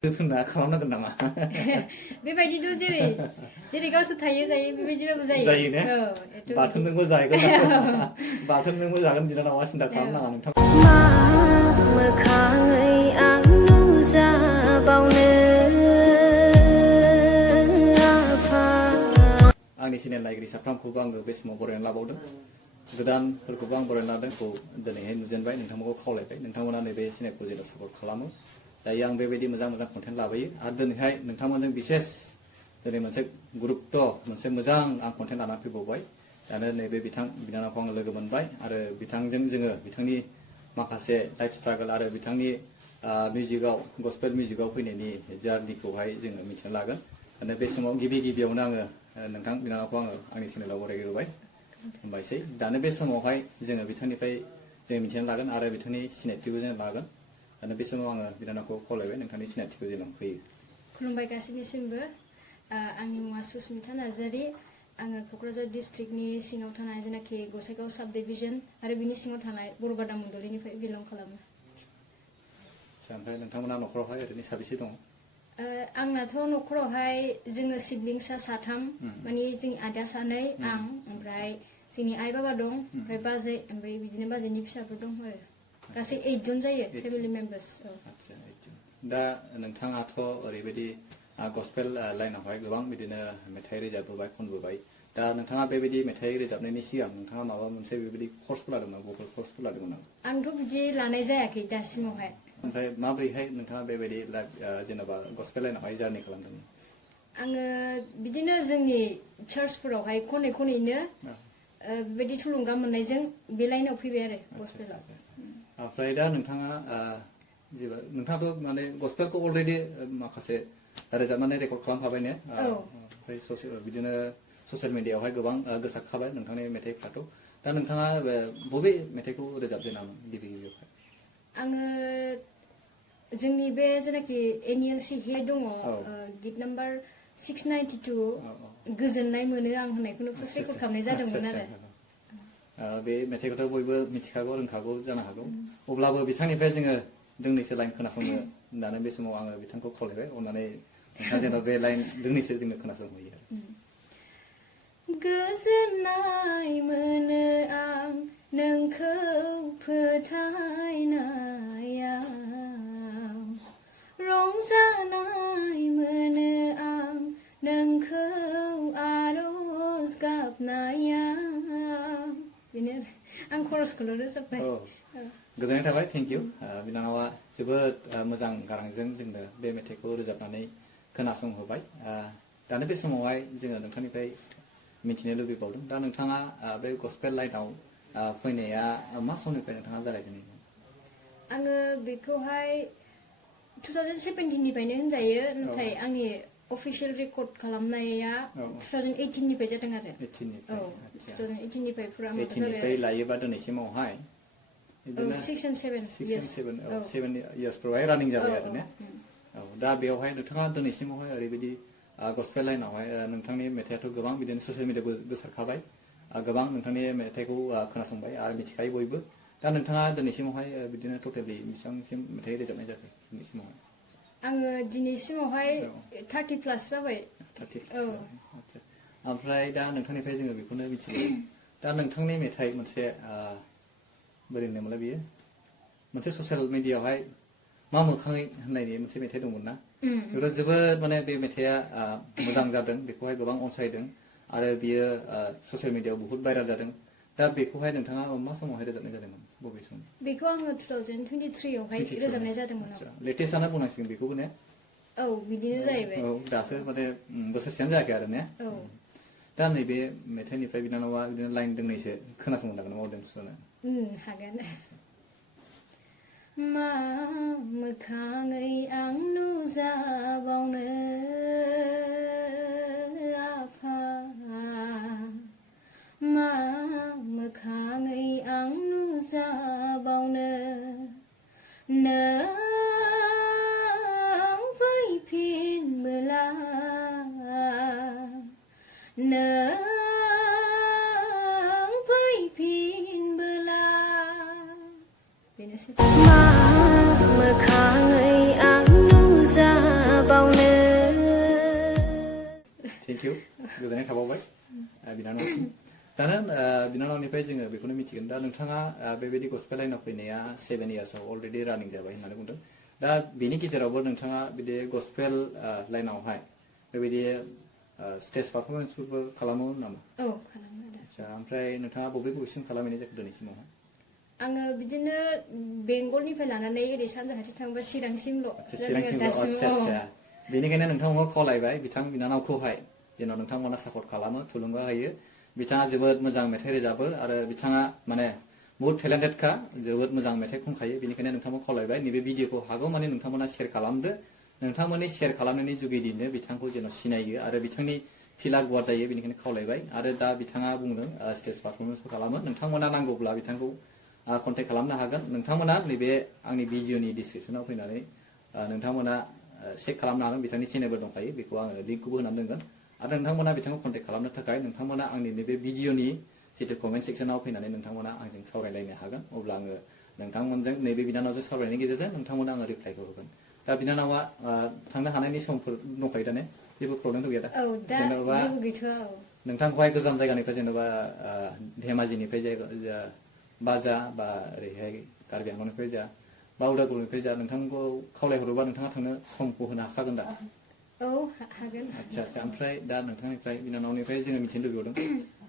जोथोना खालामनांगोन नामा? बेबायदिनो जेरै गावसोर थायो जायो बेबायदिबाबो जायो। जायो ने? बाथोनजोंबो जागोन बाथोनजोंबो जागोन बिनानावा सिन्था खालामनाङा नोंथां। मा मोखाङै आं नुजाबावनो आफा। आंनि चेनेल नायगिरि साफ्रोमखौबो आङो बे समाव बरायनानै लाबावदों। गोदानफोरखौबो आं बरायना लादों दिनैहाय नुजेनबाय नोंथांमोनखौ खावलायबाय नोंथांमोना नैबे चेनेलखौ जेन' सापर्ट खालामो। दायो आं बेबायदि मोजां कन्टेन्ट लाबोयो आरो दिनैहाय नोंथांमोनजों बिसेस दिनै मोनसे गुरुत्व मोनसे मोजां आं कन्टेन्ट लानानै फैबावबाय। दानो नैबे बिनानावखौ आङो लोगो मोनबाय आरो बिथांजों जोङो बिथांनि माखासे लाइफ स्ट्रागल आरो बिथांनि मिउजिकआव गस्पेल मिउजिकआव फैनायनि जार्निखौहाय जोङो मिथिना लागोन। आरो बे समाव गिबियावनो आङो नोंथां बिनानावखौ आङो आंनि चेनेलाव बरायग्रोबाय हामबायसै। दानो बे समावहाय जोङो बिथांनिफ्राय जों मिथिना लागोन आरो बिथांनि सिनायथिखौ जों लागोन। दानो बे समाव आङो बिनानावखौ खावलायबाय नोंथांनि सिनायथिखौ जेन' होयो। खुलुमबाय गासैनिसिमबो। आंनि मुङा सुसमिता नार्जारी। आङो क'क्राझार डिस्ट्रिक्टनि सिङाव थानाय जेनाखि गसाइगाव साब डिभिजन आरो बिनि सिङाव थानाय बरबादा मण्डलिनिफ्राय बिलं खालामो। ओमफ्राय नोंथांमोना न'खरावहाय ओरैनो साबेसे दङ? आंनाथ' न'खरावहाय जोङो सिबलिंसा साथाम माने जोंनि आदा सानै आं ओमफ्राय जोंनि आइ बाबा दं ओमफ्राय बाजै ओमफ्राय बिदिनो बाजैनि फिसाफोर दं आरो गासै 8 जन जायो फेमिलि मेम्बार्स। आदसा 8 जन। दा नोंथाङाथ' ओरैबायदि गस्पेल लाइनावहाय गोबां बिदिनो मेथाइ रोजाबबोबाय खनबोबाय। दा नोंथाङा बेबायदि मेथाइ रोजाबनायनि सिगां नोंथाङा माबा मोनसे बेबायदि कर्सफोर लादोंमोन भकेल कर्सफोर लादोंमोन नामा? आंथ' बिदि लानाय जायाखै दासिमावहाय। ओमफ्राय माबोरैहाय नोंथाङा बेबायदि जेनेबा गस्पेल लाइनावहाय जार्नि खालामदोंमोन? आङो बिदिनो जोंनि चार्चफोरावहाय खनैनो बेबायदि थुलुंगा मोननायजों बे लाइनाव फैबाय आरो गस्पेलाव। ओमफ्राय दा नोंथाङाथ' माने गस्पेलखौ अलरेडि माखासे रोजाबनानै रेकर्ड खालामखाबाय ने? ओमफ्राय बिदिनो ससियेल मिडियायावहाय गोबां गोसारखाबाय नोंथांनि मेथाइफ्राथ'। दा नोंथाङा बबे मेथाइखौ रोजाबजेनामोन गिबियावहाय? आङो जोंनि बे जेनाखि एनएलसि हे दङ गिट नाम्बार 692 गोजोननाय मोनो आं होननायखौनो फार्स्ट रेकर्ड खालामनाय जादोंमोन आरो। बे मेथाइखौथ' बयबो मिथिखागौ रोंखागौ जानो हागौ। अब्लाबो बिथांनिफ्राय जोङो दोंनैसो लाइन खोनासंनो होननानै बे समाव आङो बिथांखौ खावलायबाय अननानै नोंथाङा जेन' बे लाइन दोंनैसो जोंनो खोनासंहोयो। गोजोननाय मोनो आं नोंखौ फोथायनायाव, रंजानाय मोनो आं नोंखौ आरज गाबनायाव। बेनो आं खरसखौल' रोजाबबाय। गोजोननाय थाबाय, थेंक इउ। बिनानावा जोबोद मोजां गारांजों जोंनो बे मेथाइखौ रोजाबनानै खोनासंहोबाय। दानो बे समावहाय जोङो नोंथांनिफ्राय मिथिनो लुबैबावदों। दा नोंथाङा बे गस्पेल लाइनाव फैनाया मा समनिफ्राय नोंथाङा जागायजेननाय? आङो बेखौहाय 2017निफ्रायनो होनजायो, नाथाय आंनि अफिसियेल रेकर्ड खालामनाया 2018निफ्राय जादों आरो। 2018निफ्राय फुरा माबा जाबाय। 18निफ्राय लायोबा दिनैसिमावहाय 6 and 7 7 इयार्सफोरावहाय रानिं जाबाय आरो ने? दा बेवहाय नोंथाङा दिनैसिमावहाय ओरैबायदि गस्पेल लाइनावहाय नोंथांनि मेथाइआथ' गोबां बिदिनो ससियेल मिडियायाव गोसारखाबाय, गोबां नोंथांनि मेथाइखौ खोनासंबाय आरो मिथिखायो बयबो। दा नोंथाङा दिनैसिमावहाय बिदिनो टटेलि बेसेबांसिम मेथाइ रोजाबनाय जाखो दिनैसिमावहाय? आङो दिनैसिमावहाय 30+ जाबाय। 30+। आदसा। ओमफ्राय दा नोंथांनिफ्राय जोङो बेखौनो मिथियो, दा नोंथांनि मेथाइ मोनसे बोरै होनोमोनलाय बियो, मोनसे ससियेल मिडियायावहाय मा मोखाङै होननायनि मोनसे मेथाइ दंमोन ना? बेथ' जोबोद माने बे मेथाइआ मोजां जादों, बेखौहाय गोबां अनसायदों आरो बियो ससियेल मिडियायाव बुहुत भाइरेल जादों। दा बेखौहाय नोंथाङा मा समावहाय रोजाबनाय जादोंमोन? बबे समाव? बेखौ आङो 2023आवहाय रोजाबनाय जादोंमोन। लेटेस्टआनो बुंनांसिगोन बेखौबो ने? औ, बिदिनो जाहैबाय। दासो माने बोसोरसेयानो जायाखै आरो ने? दा नैबे मेथाइनिफ्राय बिनानावा बिदिनो लाइन दोंनैसो खोनासंनो हागोन नामा अडियेन्सफोरनो? हागोन। मा मोखाङै आं नुजाबावनो आफा, मा मोखाङै आं नुजाबावनो, नों फैफिनबोला, नों फैफिनबोला। बेनोसै। मा मोखाङै आं नुजा थेंक इउ गोजोननाय थाबावबाय बिनानावसिम दाना बिनानावनिफ्राय जोङो बेखौनो मिथिगोन दा नोंथाङा बेबायदि गस्पेल लाइनाव फैनाया 7 इयार्सआव अलरेडि रानिं जाबाय होननानै बुंदों दा बेनि गेजेरावबो नोंथाङा बिदि गस्पेल लाइनावहाय बेबायदि स्टेज पारफरमेन्सफोरबो खालामो नामा? औ खालामो आदा। आदसा ओमफ्राय नोंथाङा बबेसिम खालामहैनाय जाखो दिनैसिमावहाय? आङो बिदिनो बेंगलनिफ्राय लानानै ओरै सानजाहाथिं थांबा चिरांसिमल' जादों आरो दासिम। बेनिखायनो नोंथांमोनखौ खावलायबाय बिथां बिनानावखौहाय जेन' नोंथांमोना सापर्ट खालामो थुलुंगा होयो बिथाङा जोबोद मोजां मेथाइ रोजाबो आरो बिथाङा माने बहुत टेलेन्टेडखा जोबोद मोजां मेथाइ खनखायो बेनिखायनो नोंथांमोनखौ खावलायबाय नैबे भिडिअखौ हागौ माने नोंथांमोना शेयार खालामदो नोंथांमोननि शेयार खालामनायनि जुगिदिनो बिथांखौ जेन' सिनायो आरो बिथांनि फिला गुवार जायो बेनिखायनो खावलायबाय आरो दा बिथाङा बुंदों स्टेज पारफरमेन्सबो खालामो नोंथांमोना नांगौब्ला बिथांखौ कन्टेक्ट खालामनो हागोन नोंथांमोना नैबे आंनि भिडिअनि डिसक्रिपसनाव फैनानै नोंथांमोना चेक खालामनो हागोन बिथांनि चेनेलबो दंखायो बेखौ आङो लिंकखौबो होनानै दोनगोन आरो नोंथांमोना बिथांखौ कन्टेक्ट खालामनो थाखाय नोंथांमोना आंनि नैबे भिडिअनि जितु कमेन्ट सेक्सनाव फैनानै नोंथांमोना आंजों सावरायलायनो हागोन अब्ला आङो नोंथांमोनजों नैबे बिनानावजों सावरायनायनि गेजेरजों नोंथांमोना आङो रिप्लाइखौ होगोन दा बिनानावा थांनो हानायनि समफोर दंखायो दा ने जेबो प्रब्लेमथ' गैया दा? औ दा जेबो गैथ'आ औ। नोंथांखौहाय गोजान जायगानिफ्राय जेनेबा धेमाजिनिफ्राय बाजा बा ओरैहाय कार्बि आंलंनिफ्राय जा बा उदालगुरिनिफ्राय जा नोंथांखौ खावलायहरोबा नोंथाङा थांनो समखौ होनो हाखागोन दा? औ हागोन। आदसा ओमफ्राय दा नोंथांनिफ्राय बिनानावनिफ्राय जोङो मिथिनो लुबैदों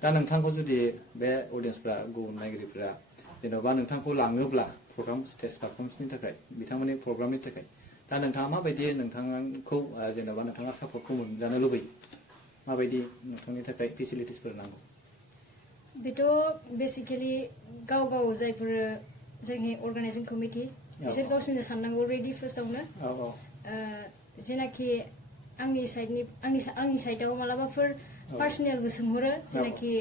दा नोंथांखौ जुदि बे अडियन्सफ्रा गुबुन नायगिरिफ्रा जेन'बा नोंथांखौ लाङोब्ला प्रग्राम स्टेज पारफरमेन्सनि थाखाय बिथांमोननि प्रग्रामनि थाखाय दा नोंथाङा माबायदि नोंथांखौ जेन'बा नोंथाङा सापर्टखौ मोनजानो लुबैयो माबायदि नोंथांनि थाखाय फेसिलिटिसफोर नांगौ? बेथ' बेसिकेलि गाव जायफोर जोंनि अर्गानाइजिं कमिटि बिसोर गावसोरनो साननांगौ रेडि फार्स्टआवनो जेनाखि आंनि साइडआव मालाबाफोर पार्सनेलबो सोंहरो जेनाखि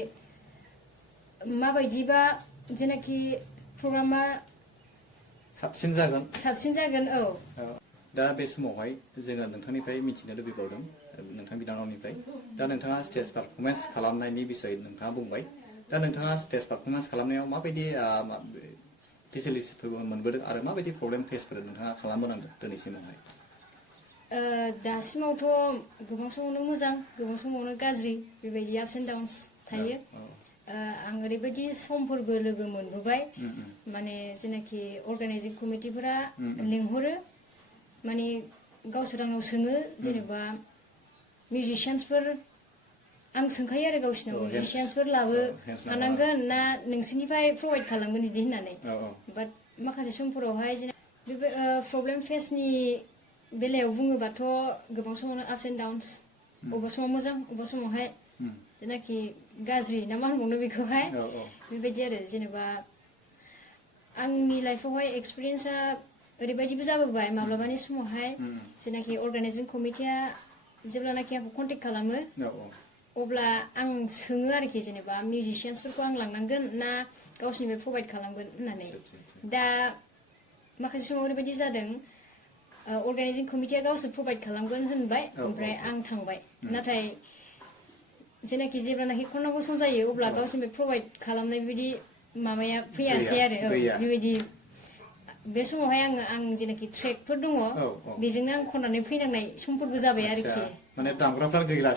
माबायदिबा जेनाखि प्रग्रामा साबसिन जागोन औ दा बे समावहाय जोङो नोंथांनिफ्राय मिथिनो लुबैबावदों नोंथां बिनानावनिफ्राय दा नोंथाङा स्टेज पारफरमेन्स खालामनायनि बिसय नोंथाङा बुंबाय दा नोंथाङा स्टेज पारफरमेन्स खालामनायाव माबायदि फेसिलिटिसफोर मोनबोदों आरो माबायदि प्रब्लेम फेसफोर नोंथाङा खालामबोनांदों दिनैसिमावहाय? दासिमावथ' गोबां समावनो मोजां गोबां समावनो गाज्रि बेबायदि आपस एन्ड डाउन्स थायो आं ओरैबायदि समफोरबो लोगो मोनबोबाय माने जेनाखि अर्गानाइजिं कमिटिफोरा लिंहरो माने गावसोर आंनाव सोङो जेनेबा मिउजिशियानसफोर आं सोंखायो आरो गावसिनाव मिउजिशियानसफोर लाबोफानांगोन ना नोंसोरनिफ्राय प्रभाइड खालामगोन बिदि होननानै बाट माखासे समफोरावहाय बे प्रब्लेम फेसनि बेलायाव बुङोबाथ' गोबां समावनो आपस एन्ड डाउन्स अबेबा समाव मोजां अबेबा समावहाय जेनाखि गाज्रि ना मा होनबावनो बेखौहाय बेबायदि आरो जेनेबा आंनि लाइफआवहाय एक्सपिरियेन्सा ओरैबायदिबो जाबोबाय माब्लाबानि समावहाय जेनाखि अर्गानाइजिं कमिटिया जेब्लानाखि आंखौ कन्टेक्ट खालामो अब्ला आं सोङो आरोखि जेनेबा मिउजिशियानसफोरखौ आं लांनांगोन ना गावसोरनिफ्राय प्रभाइड खालामगोन होननानै दा माखासे समाव ओरैबायदि जादों अर्गानाइजिं कमिटिया गावसोर प्रभाइड खालामगोन होनबाय ओमफ्राय आं थांबाय नाथाय जेनाखि जेब्लानाखि खननांगौ सम जायो अब्ला गावसोरनिफ्राय प्रभाइड खालामनाय बिदि माबाया फैयासै आरो बेबायदि बे समावहाय आं जेनाखि ट्रेकफोर दङ बेजोंनो आं खननानै फैनांनाय समफोरबो जाबाय आरोखि माने दामग्राफ्रा गैला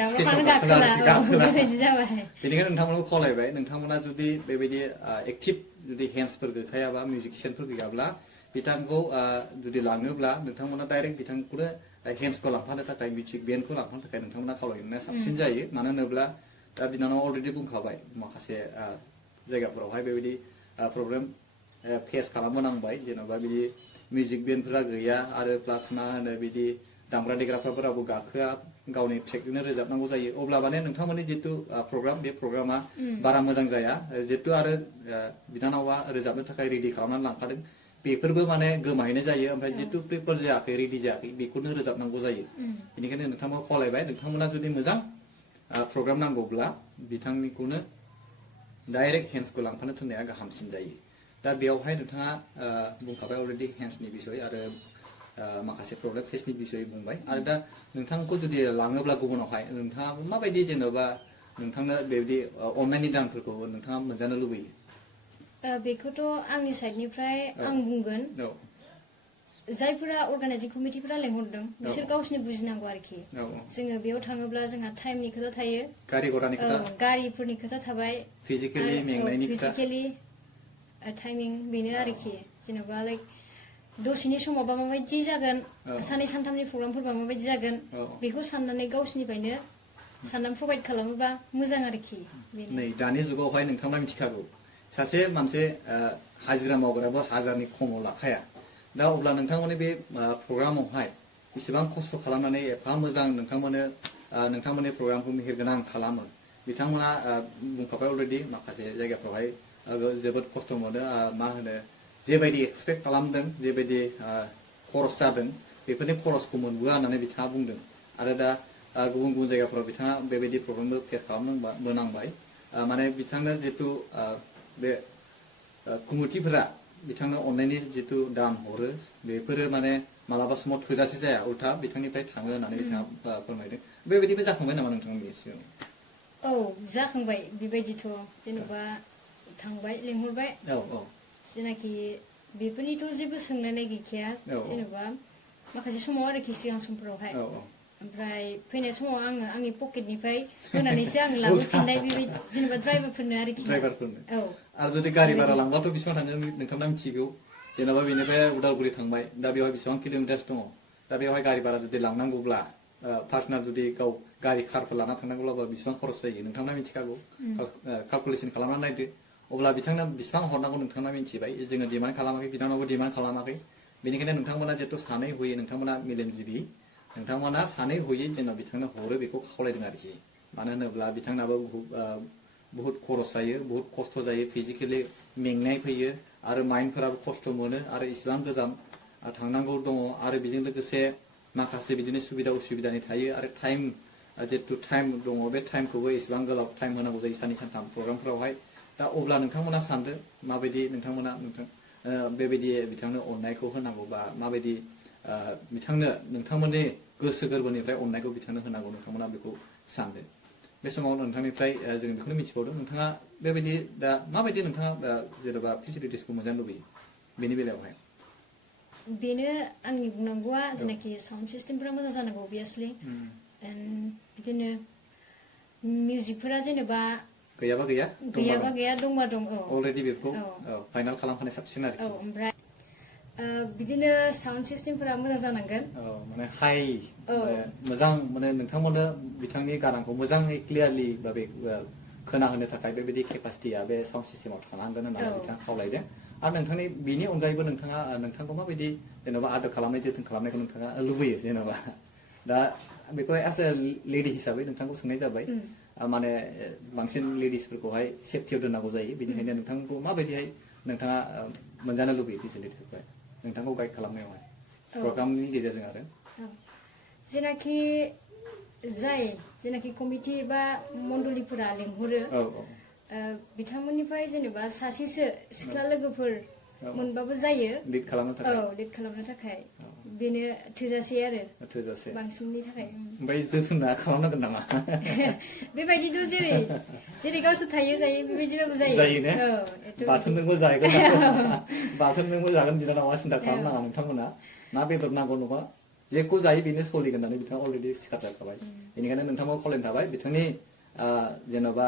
दामग्राफ्रानो गाखोला बेबायदि जाबाय बेनिखायनो नोंथांमोनखौ खावलायबाय नोंथांमोना जुदि बेबायदि एक्टिभ जुदि हेन्डसफोर गैखायाबा मिउजिशियानफोर गैयाब्ला बिथांखौ जुदि लाङोब्ला नोंथांमोना डाइरेक्ट बिथांखौनो हेन्डसखौ लांफानो थाखाय मिउजिक बेन्डखौ लांफानो थाखाय नोंथांमोना खावलायनाया साबसिन जायो मानो होनोब्ला दा बिनानावा अलरेडि बुंखाबाय माखासे जायगाफोरावहाय बेबायदि प्रब्लेम फेस खालामबोनांबाय जेन'बा बिदि मिउजिक बेन्डफोरा गैया आरो प्लास मा होनो बिदि दामग्रा देग्राफ्राबो रावबो गाखोआ गावनि ट्रेकजोंनो रोजाबनांगौ जायो अब्ला माने नोंथांमोननि जितु प्रग्राम बे प्रग्रामा बारा मोजां जाया जितु आरो बिनानावा रोजाबनो थाखाय रेडि खालामनानै लांखादों बेफोरबो माने गोमाहैनाय जायो ओमफ्राय जितु प्रिपेयार जायाखै रेडि जायाखै बेखौनो रोजाबनांगौ जायो बेनिखायनो नोंथांमोनखौ खावलायबाय नोंथांमोना जुदि मोजां प्रग्राम नांगौब्ला बिथांनिखौनो डाइरेक्ट हेन्डसखौ लांफानो थिननाया गाहामसिन जायो दा बेयावहाय नोंथाङा बुंखाबाय अलरेडि हेन्डसनि बिसय आरो माखासे प्रब्लेम फेसनि बिसय बुंबाय आरो दा नोंथांखौ जुदि लाङोब्ला गुबुनावहाय नोंथाङा माबायदि जेन'बा नोंथांनो बेबायदि अननायनि दानफोरखौ नोंथाङा मोनजानो लुबैयो? बेखौथ' आंनि साइडनिफ्राय आं बुंगोन जायफोरा अर्गानाइजिं कमिटिफोरा लेंहरदों बिसोर गावसिनि बुजिनांगौ आरोखि जोङो बेयाव थाङोब्ला जोंहा टाइमनि खोथा थायो गारि घरानि खोथा गारिफोरनि खोथा थाबाय फिजिकेलि मेंनायनि खोथा फिजिकेलि टाइमिं बेनो आरोखि जेनेबा लाइक दसेनि समावबा माबायदि जागोन साननै सानथामनि प्रग्रामफोरबा माबायदि जागोन बेखौ साननानै गावसिनिफ्रायनो साननानै प्रभाइड खालामोबा मोजां आरोखि नै दानि जुगावहाय नोंथाङा मिथिखागौ सासे मानसि हाजिरा मावग्राबो हाजारनि खमाव लाखाया दा अब्ला नोंथांमोननि बे प्रग्रामावहाय बेसेबां खस्थ' खालामनानै एफा मोजां नोंथांमोननि प्रग्रामखौ मेहेरगोनां खालामो बिथांमोना बुंखाबाय अलरेडि माखासे जायगाफ्रावहाय जोबोद खस्थ' मोनो मा होनो जेबायदि एक्सपेक्ट खालामदों जेबायदि खरस जादों बेफोरनि खरसखौ मोनबोआ होननानै बिथाङा बुंदों आरो दा गुबुन गुबुन जायगाफोराव बिथाङा बेबायदि प्रब्लेमबो फेस खालामनांबाय माने बिथांनो जितु बे कमिटिफोरा बिथांनो अननायनि जितु दान हरो बेफोरो माने मालाबा समाव थोजासे जाया उल्था बिथांनिफ्राय थाङो होननानै बिथाङा फोरमायदों बेबायदिबो जाखांबाय नामा नोंथांनि सिगाङाव औ जाखांबाय बेबायदिथ' जेनेबा थांबाय लेंहरबाय जेनाखि बेफोरनिथ' जेबो सोंनाय गैखाया जेनेबा माखासे समाव आरोखि सिगां समफोरावहाय ओमफ्राय फैनाय समाव आङो आंनि पकेटनिफ्राय होनानैसो आं लाबोफिननाय बेबायदि जेनेबा ड्राइभारफोरनो आरोखि आरो जुदि गारि भारा लांबाथ' बेसेबां थाङो नोंथांमोना मिथिगौ जेनेबा बेनिफ्राय उदालगुरि थांबाय दा बेवहाय बेसेबां किल'मिटार्स दङ दा बेवहाय गारि भारा जुदि लांनांगौब्ला पार्सनेल जुदि गाव गारि कारफोर लाना थांनांगौब्लाबो बेसेबां खरस जायो नोंथांमोना मिथिखागौ केलकुलेसन खालामनानै नायदो अब्ला बिथांनो बेसेबां हरनांगौ नोंथांमोना मिथिबाय जोङो डिमान्ड खालामाखै बिथांनावबो डिमान्ड खालामाखै बेनिखायनो नोंथांमोना जिहेतु सानै हयै नोंथांमोना मेलेमजिबि नोंथांमोना सानै हयै जेन' बिथांनो हरो बेखौ खावलायदों आरोखि मानो होनोब्ला बिथांनाबो बहुत खरस जायो बहुत खस्थ' जायो फिजिकेलि मेंनाय फैयो आरो माइन्डफोराबो खस्थ' मोनो आरो इसिबां गोजान थांनांगौ दङ आरो बेजों लोगोसे माखासे बिदिनो सुबिदा उसुबिदानि थायो आरो टाइम जितु टाइम दङ बे टाइमखौबो इसिबां गोलाव टाइम होनांगौ जायो साननै सानथाम प्रग्रामफोरावहाय दा अब्ला नोंथांमोना सानदो माबायदि नोंथांमोना बेबायदि बिथांनो अननायखौ होनांगौ बा माबायदि बिथांनो नोंथांमोननि गोसो गोरबोनिफ्राय अननायखौ बिथांनो होनांगौ नोंथांमोना बेखौ सानदो बे समाव नोंथांनिफ्राय जों बेखौनो मिथिबावदों नोंथाङा बेबायदि दा माबायदि नोंथाङा जेनेबा फेसिलिटिसखौ मोजां लुबैयो बेनि बेलायावहाय बेनो आंनि बुंनांगौआ जेनाखि साउन्ड सिस्टेमफोरा मोजां जानांगौ अभियासलि बिदिनो मिउजिकफोरा जेनेबा गैयाबा गैया दंबा दं अलरेडि बेखौ फाइनाल खालामखानाय साबसिन आरोखि ओमफ्राय बिदिनो साउन्ड सिस्टेमफोरा मोजां जानांगोन माने हाई मोजां माने नोंथांमोननो बिथांनि गारांखौ मोजाङै क्लियारलि खोनाहोनो थाखाय बेबायदि केपासिटिया बे साउन्ड सिस्टेमाव थानांगोन होननानै बिथाङा खावलायदों आरो नोंथांनि बिनि अनगायैबो नोंथांखौ माबायदि जेनेबा आदर खालामनाय जोथोन खालामनायखौ नोंथाङा लुबैयो जेनेबा दा बेखौ एस ए लेडि हिसाबै नोंथांखौ सोंनाय जाबाय माने बांसिन लेडिसफोरखौहाय सेफटियाव दोननांगौ जायो बेनिखायनो नोंथांखौ माबायदिहाय नोंथाङा मोनजानो लुबैयो फेसिलिटिसफोरखौहाय नोंथांखौ गाइड खालामनायावहाय प्रग्रामनि गेजेरजों आरो जेनाखि जेनाखि कमिटि बा मण्डलिफोरा लेंहरो बिथांमोननिफ्राय जेनेबा सासेसो सिख्ला लोगोफोर मोनबाबो जायो लिड खालामनो थाखाय बेनो थोजासे आरो बांसिननि थाखाय ओमफ्राय जोथोना खालामनांगोन नामा बेबायदिथ' जेरै गावसोर थायो जायो बेबायदिबाबो जायोना बाथोनजोंबो जागोन बिनानावा सिन्था खालामनाङा नोंथांमोना ना बेदर नांगौ नङा जेखौ जायो बेनो सोलिगोन होननानै बिथाङा अलरेडि सिखारजाखाबाय बेनिखायनो नोंथांमोनखौ खावलायनो थाबाय बिथांनि जेन'बा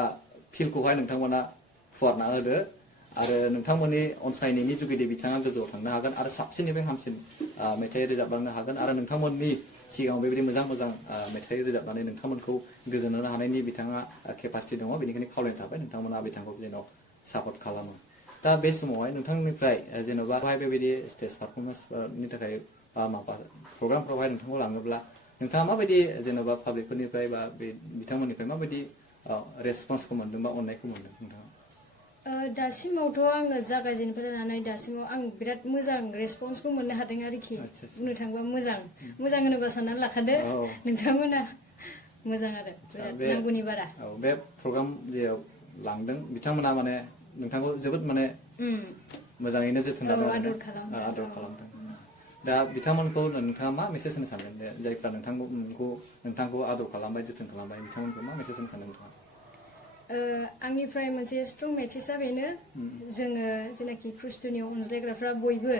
फिल्डखौहाय नोंथांमोना फुवारना होदो आरो नोंथांमोननि अनसायनायनि जुगिदि बिथाङा गोजौआव थांनो हागोन आरो साबसिननिफ्राय हामसिन मेथाइ रोजाबलांनो हागोन आरो नोंथांमोननि सिगाङाव बेबायदि मोजां मेथाइ रोजाबनानै नोंथांमोनखौ गोजोनहोनो हानायनि बिथाङा केपासिटि दङ बेनिखायनो खावलायनो थाबाय नोंथांमोना बिथांखौ जेन' सापर्ट खालामो दा बे समावहाय नोंथांनिफ्राय जेन'बा बेबायदि स्टेज पारफरमेन्सनि थाखाय माबा प्रग्रामफ्रावहाय नोंथांखौ लाङोब्ला नोंथाङा माबायदि जेन'बा पाब्लिकफोरनिफ्राय बा बे बिथांमोननिफ्राय माबायदि रेसपन्सखौ मोन्दों बा अननायखौ मोन्दों नोंथाङा दासिमावथ' आङो जागायजेननिफ्राय लानानै दासिमाव आं बिराद मोजां रेसपन्सखौ मोननो हादों आरोखि बुंनो थाङोबा मोजां होनोबा साननानै लाखादो नोंथांमोना मोजां आरो नांगौनि बारा बे प्रग्राम जेराव लांदों बिथांमोना माने नोंथांखौ जोबोद माने मोजाङैनो जोथोन लादों आदर खालामदों दा बिथांमोनखौ नोंथाङा मा मेसेज होनो सानदों जायफ्रा नोंथांखौ आदर खालामबाय जोथोन खालामबाय बिथांमोनखौ मा मेसेज होनो सानदों नोंथाङा आंनिफ्राय मोनसे स्ट्रं मेसेजआ बेनो जोङो जेनाखि खृष्टनि अनज्लायग्राफ्रा बयबो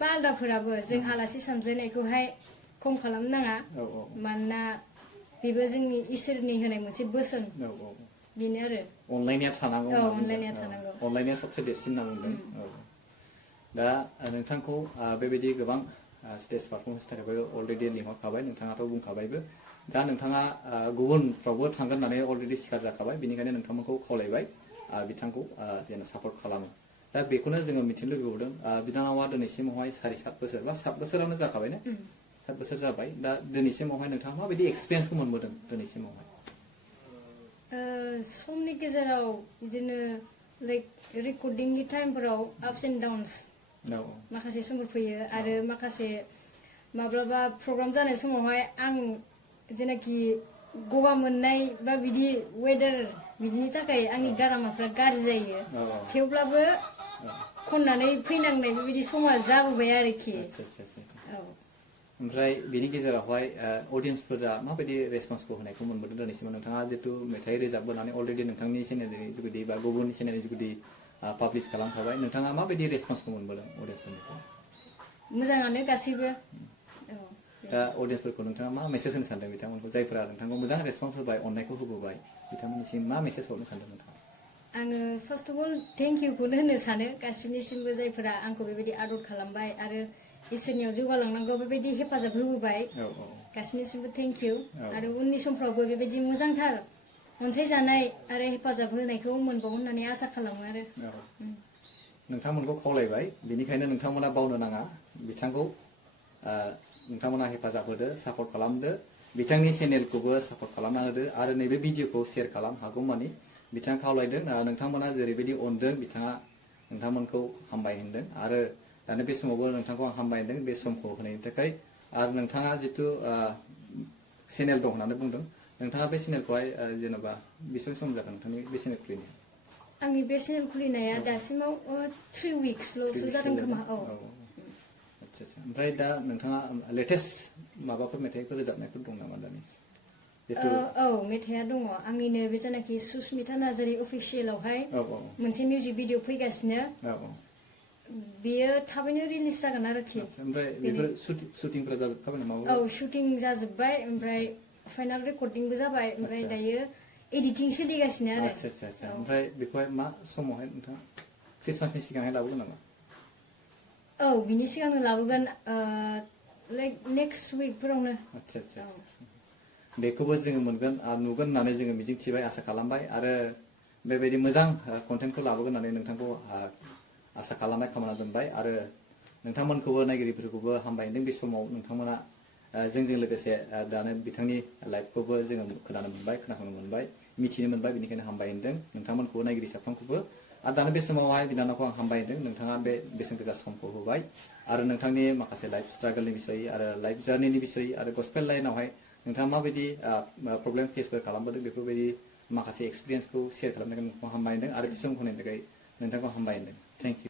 बालदाफोराबो जों आलासि सानज्लायनायखौहाय खम खालामनो नाङा मानोना बेबो जोंनि इसोरनि होनाय मोनसे बोसोन बेनो आरो अनलायनाया थानांगौ अनलायनाया थानांगौ अनलायनाया सबसे देरसिन होनना बुंदों दा नोंथांखौ बेबायदि गोबां स्टेज पारफर्मेन्स थाखायबो अलरेडि लिंहरखाबाय नोंथाङाथ' बुंखाबायबो दा नोंथाङा गुबुनफ्रावबो थांगोन होननानै अलरेडि सिखार जाखाबाय बेनिखायनो नोंथांमोनखौ खावलायबाय बिथांखौ जेन' सापर्ट खालामो दा बेखौनो जोङो मिथिनो लुबैबावदों बिनानावा दिनैसिमावहाय 7 बोसोर बा 7 बोसोरानो जाखाबाय ना 7 बोसोर जाबाय दा दिनैसिमावहाय नोंथाङा माबायदि एक्सपिरियेन्सखौ मोनबोदों दिनैसिमावहाय समनि गेजेराव बिदिनो लाइक रेकर्डिंनि टाइमफोराव आपस एन्ड डाउन्स माखासे समफोर फैयो आरो माखासे माब्लाबा प्रग्राम जानाय समावहाय आं जेनाखि गगा मोननाय बा बिदि वेदार बिदिनि थाखाय आंनि गारामाफ्रा गाज्रि जायो थेवब्लाबो खननानै फैनांनाय बेबायदि समा जाबोबाय आरोखि ओमफ्राय बेनि गेजेरावहाय अडियन्सफोरा माबायदि रेसपन्सखौ होनायखौ मोनबोदों दिनैसिम नोंथाङा जितु मेथाइ रोजाबबोनानै अलरेडि नोंथांनि चेनेलनि जुगुदि बा गुबुन चेनेलनि जुगुदि पाब्लिश खालामखाबाय नोंथाङा माबायदि रेसपन्सखौ मोनबोदों अडियन्सफोरनिफ्राय मोजाङानो गासैबो दा अडियन्सफोरखौ नोंथाङा मा मेसेज होनो सानदों बिथांमोनखौ जायफोरा नोंथांखौ मोजां रेसपन्स होबाय अननायखौ होबोबाय बिथांमोननिसिम मा मेसेज हरनो सानदों नोंथाङा आङो फार्स्ट अफ अल थेंक इउखौनो होनो सानो गासिनिसिमबो जायफोरा आंखौ बेबायदि आदर खालामबाय आरो इसोरनियाव जौगालांनांगौ बेबायदि हेफाजाब होबोबाय गासिनिसिमबो थेंक इउ आरो उननि समफ्रावबो बेबायदि मोजांथार अनसायजानाय आरो हेफाजाब होनायखौ मोनबावगोन होननानै आसा खालामो आरो नोंथांमोनखौ खावलायबाय बेनिखायनो नोंथांमोना बावनो नाङा बिथांखौ नोंथांमोना हेफाजाब होदो सापर्ट खालामदो बिथांनि चेनेलखौबो सापर्ट खालामना होदो आरो नैबे भिडिअखौ शेयार खालाम हागौमानि बिथाङा खावलायदों नोंथांमोना जेरैबायदि अनदों बिथाङा नोंथांमोनखौ हामबाय होनदों आरो दानि बे समावबो नोंथांखौ आं हामबाय होनदों बे समखौ होनायनि थाखाय आरो नोंथाङा जितु चेनेल दं होननानै बुंदों नोंथाङा बे चेनेलखौहाय जेनेबा बेसेबां सम जागोन नोंथांनि बे चेनेल खुलिनाया आंनि बे चेनेल खुलिनाया दासिमाव 3 विक्सल'सो जादों खोमा आच्छा ओमफ्राय दा नोंथाङा लेटेस्ट माबाफोर मेथाइफोर रोजाबनायफोर दं नामा दानि मेथाइया दङ आंनिनो बे जेनाखि सुसमिता नार्जारी अफिसियेलावहाय मोनसे मिउजिक भिडिअ फैगासिनो बेयो थाबैनो रिलिज जागोन आरोखि ओमफ्राय बेफोर शुटिंफोरा जाजोबखाबाय नामा शुटिं जाजोब्बाय ओमफ्राय फाइनाल रेकर्डिंबो जाबाय ओमफ्राय दायो एडिटिं सोलिगासिनो आरो आच्छा ओमफ्राय बेखौहाय मा समावहाय नोंथाङा क्रिसमासनि सिगांहाय लाबोगोन नामा बिनि सिगांनो लाबोगोन लाइक नेक्स्ट उइकफोरावनो आच्छा बेखौबो जोङो मोनगोन आरो नुगोन होननानै जोङो मिजिंथिबाय आसा खालामबाय आरो बेबायदि मोजां कन्टेन्टखौ लाबोगोन होननानै नोंथांखौ आसा खालामनाय खालामना दोनबाय आरो नोंथांमोनखौबो नायगिरिफोरखौबो हामबाय होनदों बे समाव नोंथांमोना जोंजों लोगोसे दानो बिथांनि लाइफखौबो जोङो खोनानो मोनबाय खोनासंनो मोनबाय मिथिनो मोनबाय बेनिखायनो हामबाय होनदों नोंथांमोनखौबो नायगिरि साफ्रोमखौबो आरो दानो बे समावहाय बिनानावखौ आं हामबाय होनदों नोंथाङा बे बेसेन गोसा समखौ होबाय आरो नोंथांनि माखासे लाइफ स्ट्रागोलनि बिसय आरो लाइफ जार्निनि बिसय आरो गस्पेल लाइनावहाय नोंथाङा माबायदि प्रब्लेम फेसफोर खालामबोदों बेफोरबायदि माखासे एक्सपिरियेन्सखौ शेयार खालामनायखौ नोंथांखौ हामबाय होनदों आरो बे सम होनायनि थाखाय नोंथांखौ हामबाय होनदों थेंक इउ